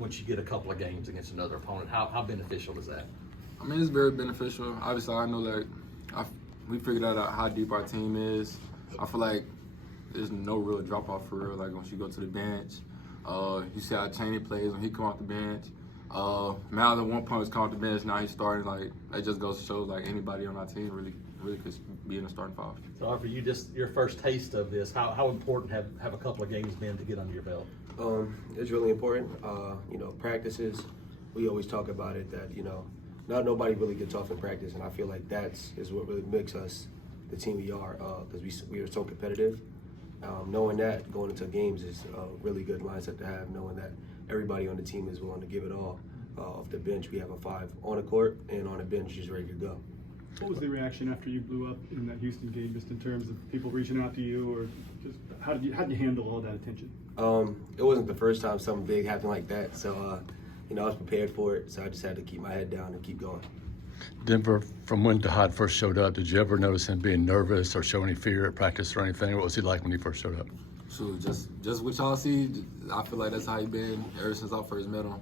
once you get a couple of games against another opponent? How beneficial is that? I mean, it's very beneficial. Obviously, I know that we figured out how deep our team is. I feel like there's no real drop-off for real. Like, once you go to the bench, you see how Chaney plays when he come off the bench. Mal at one point was come off the bench, now he's starting. Like, that just goes to show, like, anybody on our team really could be in the starting five. So for you, just your first taste of this, how important have a couple of games been to get under your belt? It's really important. Practices, we always talk about it that, not nobody really gets off in practice, and I feel like is what really makes us the team we are, because we are so competitive. Knowing that going into games is a really good mindset to have, knowing that everybody on the team is willing to give it all. Off the bench, we have a 5 on the court, and on the bench, just ready to go. What was the reaction after you blew up in that Houston game, just in terms of people reaching out to you, or just how did you handle all that attention? It wasn't the first time something big happened like that, so I was prepared for it, so I just had to keep my head down and keep going. Denver, from when Tahaad first showed up, did you ever notice him being nervous or show any fear at practice or anything? What was he like when he first showed up? So just what y'all see, I feel like that's how he been ever since I first met him.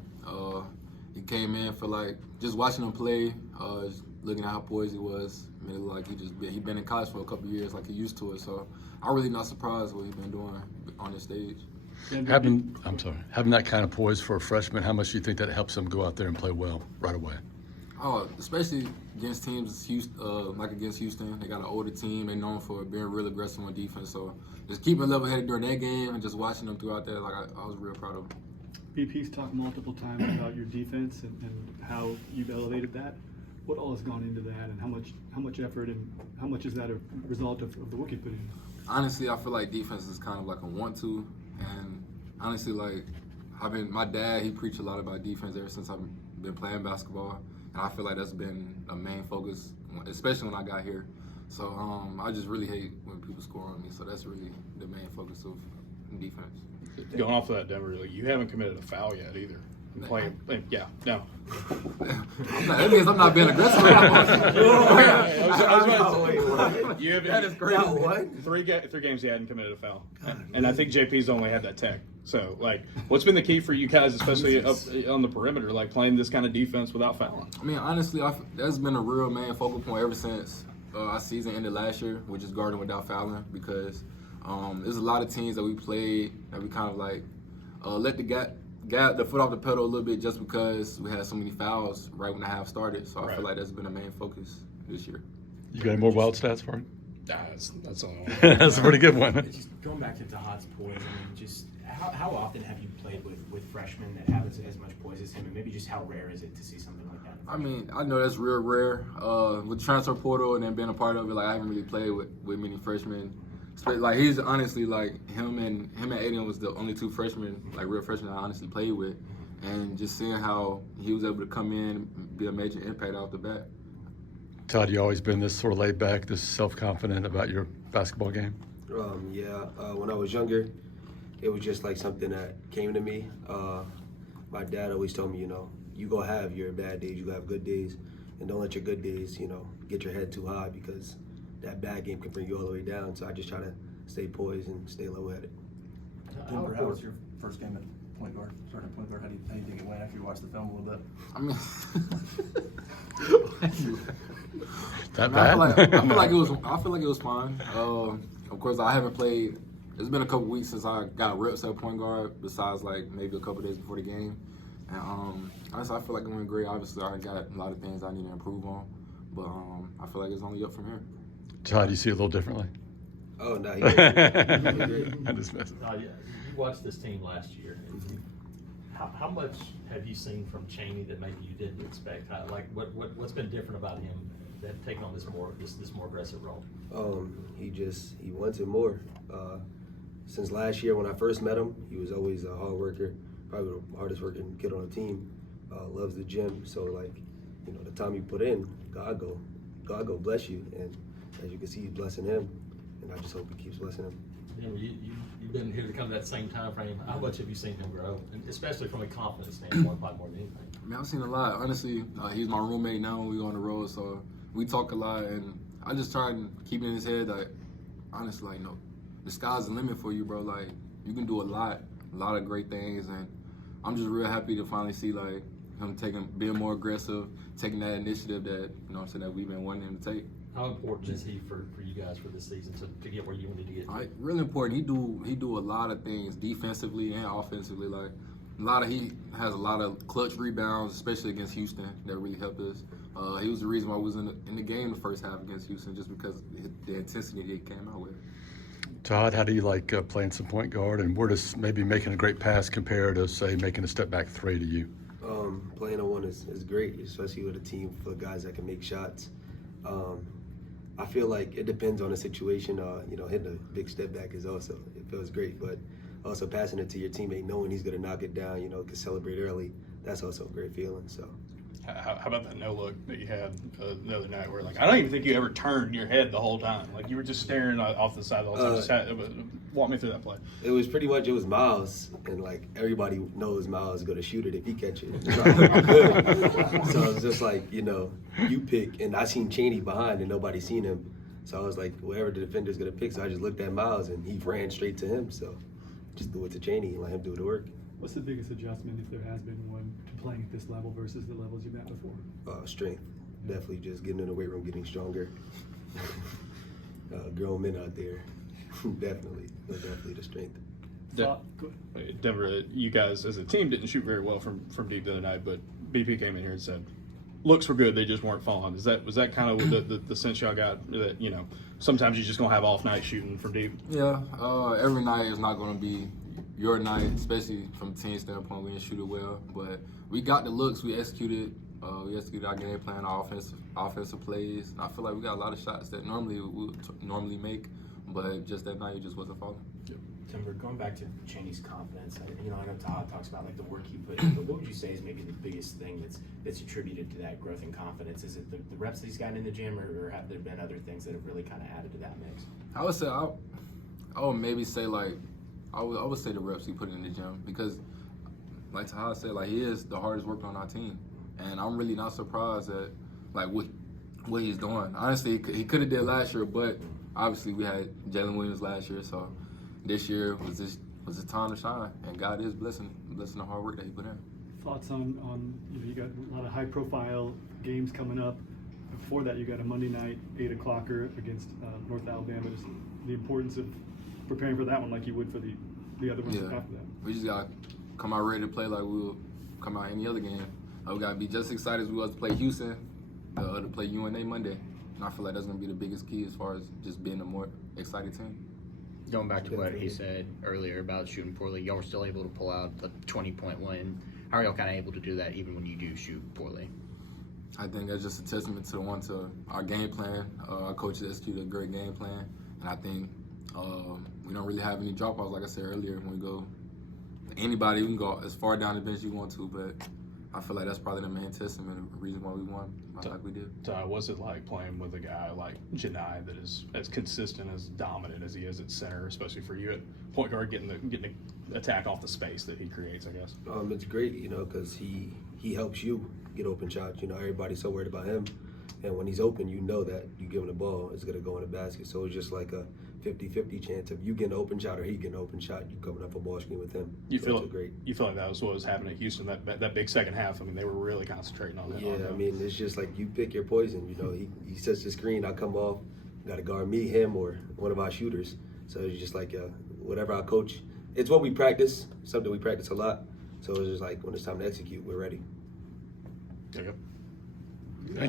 He came in for like just watching him play, looking at how poised he was. I mean, it looked like he been in college for a couple of years, like he used to it. So I'm really not surprised what he's been doing on this stage. Having that kind of poise for a freshman, how much do you think that helps him go out there and play well right away? Oh, especially against teams like against Houston. They got an older team. They're known for being real aggressive on defense. So just keeping level-headed during that game and just watching them throughout that, like I was real proud of him. BP's talked multiple times about your defense and how you've elevated that. What all has gone into that, and how much effort and how much is that a result of the work you put in? Honestly, I feel like defense is kind of like a want-to, and honestly, like my dad, he preached a lot about defense ever since I've been playing basketball, and I feel like that's been a main focus, especially when I got here. So I just really hate when people score on me. So that's really the main focus of defense. Going off of that, Denver, you haven't committed a foul yet either. Yeah, no. That means I'm not being aggressive. You haven't. That is crazy. Three games you hadn't committed a foul, and I think JP's only had that tech. So, what's been the key for you guys, especially up on the perimeter, playing this kind of defense without fouling? I mean, honestly, that's been a real main focal point ever since our season ended last year, which is guarding without fouling, because there's a lot of teams that we played that we kind of let the foot off the pedal a little bit just because we had so many fouls right when the half started. So I feel like that's been a main focus this year. You got any more wild stats for him? That's the only one. That's a pretty good one. Just going back to Tahaad's poise, I mean, just how often have you played with freshmen that have as much poise as him, and maybe just how rare is it to see something like that? I mean, I know that's real rare. With transfer portal and then being a part of it, I haven't really played with many freshmen. He's honestly him and Aiden was the only 2 freshmen, real freshmen I honestly played with, and just seeing how he was able to come in and be a major impact off the bat. Todd, you always been this sort of laid back, this self-confident about your basketball game? When I was younger, it was just something that came to me. My dad always told me, you go have your bad days, you go have good days, and don't let your good days, get your head too high, because that bad game can bring you all the way down. So I just try to stay poised and stay level-headed. Denver, how was your first game at point guard? Starting point guard, how do you think it went after you watched the film a little bit? I mean, that bad? I feel like it was fine. Of course, I haven't played. It's been a couple weeks since I got reps at point guard. Besides, maybe a couple days before the game. And honestly, I feel like it went great. Obviously, I got a lot of things I need to improve on, but I feel like it's only up from here. Todd, you see it a little differently? Oh, no, I just messed up. You watched this team last year. How much have you seen from Chaney that maybe you didn't expect? What's been different about him that taking on this more aggressive role? He wants it more. Since last year when I first met him, he was always a hard worker, probably the hardest working kid on the team. Loves the gym, so the time you put in, God go bless you, and as you can see, he's blessing him, and I just hope he keeps blessing him. You've been here to come that same time frame. How much have you seen him grow, and especially from a confidence standpoint, probably more than anything? I mean, I've seen a lot. Honestly, he's my roommate now when we go on the road, so we talk a lot, and I just try and keep it in his head that, honestly, no, the sky's the limit for you, bro. You can do a lot of great things, and I'm just real happy to finally see like him being more aggressive, taking that initiative that, you know what I'm saying, that we've been wanting him to take. How important is he for you guys for this season to get where you wanted to get? Like, really important. He do a lot of things defensively and offensively. Like he has a lot of clutch rebounds, especially against Houston, that really helped us. He was the reason why I was in the game the first half against Houston, just because the intensity that he came out with. Todd, how do you like playing some point guard, and where does maybe making a great pass compare to, say, making a step back three to you? Playing on one is great, especially with a team full of guys that can make shots. I feel like it depends on the situation. Hitting a big step back it feels great, but also passing it to your teammate, knowing he's gonna knock it down, can celebrate early. That's also a great feeling. So. How about that no look that you had the other night where, like, I don't even think you ever turned your head the whole time. Like, you were just staring off the side the whole time. Walk me through that play. It was pretty much, it was Miles, and, like, everybody knows Miles is going to shoot it if he catch it. So it's just like, you pick, and I seen Chaney behind and nobody seen him. So I was like, whoever the defender's going to pick, so I just looked at Miles and he ran straight to him. So just threw it to Chaney and let him do the work. What's the biggest adjustment, if there has been one, to playing at this level versus the levels you've been at before? Strength. Definitely just getting in the weight room, getting stronger. Grown men out there. Definitely the strength. Denver, you guys as a team didn't shoot very well from deep the other night, but BP came in here and said looks were good, they just weren't falling. Was that kind of the sense y'all got, that sometimes you're just gonna have off night shooting from deep? Yeah, every night is not gonna be your night, especially from a team standpoint. We didn't shoot it well, but we got the looks. We executed our game plan, our offensive plays. And I feel like we got a lot of shots that we would normally make, but just that night it just wasn't falling. Timber, going back to Chaney's confidence, I know Tahaad talks about like the work he put in, but what would you say is maybe the biggest thing that's attributed to that growth and confidence? Is it the reps that he's gotten in the gym, or have there been other things that have really kind of added to that mix? I would say I would maybe say I would say the reps he put in the gym, because like Tahaad said, like, he is the hardest worker on our team, and I'm really not surprised at like what he's doing. Honestly, he could have did last year, but obviously we had Jalen Williams last year, so this year was his time to shine, and God is blessing the hard work that he put in. Thoughts on you got a lot of high profile games coming up. Before that, you got a Monday night 8 o'clocker against North Alabama. Just the importance of preparing for that one like you would for the other ones after that. We just gotta come out ready to play like we will come out any other game. We gotta be just excited as we was to play Houston, to play UNA Monday. And I feel like that's gonna be the biggest key as far as just being a more excited team. Going back to what he said earlier about shooting poorly, y'all were still able to pull out a 20-point win. How are y'all kind of able to do that even when you do shoot poorly? I think that's just a testament to our game plan. Our coaches executed a great game plan, and I think we don't really have any dropouts. Like I said earlier, when we go anybody, we can go as far down the bench you want to, but I feel like that's probably the main testament, the reason why we won like we did. What's it like playing with a guy like Janai that is as consistent, as dominant as he is at center, especially for you at point guard, getting the attack off the space that he creates, I guess? It's great, because he helps you get open shots. Everybody's so worried about him, and when he's open, that you give him the ball, it's gonna go in the basket. So it's just like a 50-50 chance of you getting an open shot or he getting an open shot, you coming up a ball screen with him. You feel like that was what was happening at Houston, that big second half? I mean, they were really concentrating on that. Yeah, it's just like you pick your poison. He sets the screen, I come off, got to guard me, him, or one of our shooters. So it's just like whatever our coach. It's what we practice, something we practice a lot. So it's just like when it's time to execute, we're ready. There you go. Thank you.